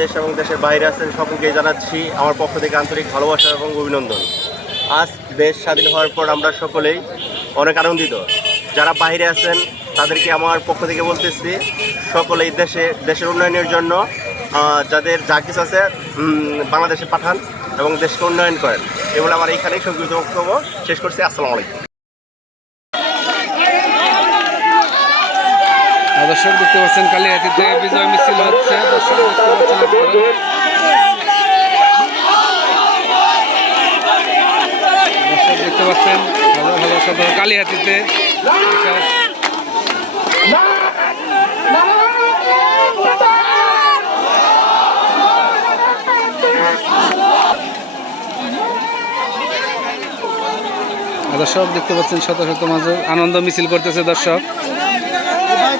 দেশ এবং দেশের বাইরে আছেন, সকলকে জানাচ্ছি আমার পক্ষ থেকে আন্তরিক ভালোবাসা এবং অভিনন্দন। আজ দেশ স্বাধীন হওয়ার পর আমরা সকলেই অনেক আনন্দিত। যারা বাইরে আছেন, তাদেরকে আমার পক্ষ থেকে বলতেছি, সকলেই দেশে, দেশের উন্নয়নের জন্য যাদের যা কিছু আছে বাংলাদেশে পাঠান এবং দেশকে উন্নয়ন করেন। এগুলো আমার এইখানেই সংক্ষিপ্ত বক্তব্য। শেষ করছি। আসসালামু আলাইকুম। দর্শক দেখতে পাচ্ছেন কালিহাতিতে বিজয় মিছিল হচ্ছে। দর্শক দেখতে পাচ্ছেন বিশাল দর্শক দেখতে পাচ্ছেন শত শত মাঝে আনন্দ মিছিল করতেছে দর্শক। আর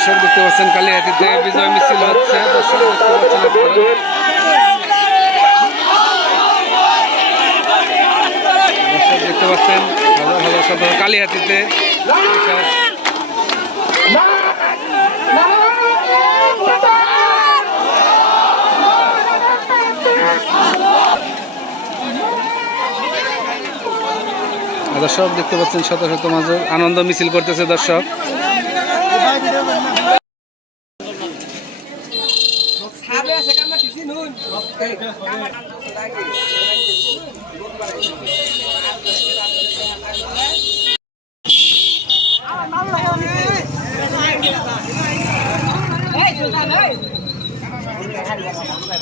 দর্শক দেখতে পাচ্ছেন, কালিহাতিতে বিজয় মিছিল হচ্ছে। দর্শক দেখতে পাচ্ছেন দর্শক দেখতে পাচ্ছেন শত শত মাঝে আনন্দ মিছিল করতেছে দর্শক। Hey.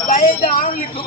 Baik dah, ni tu.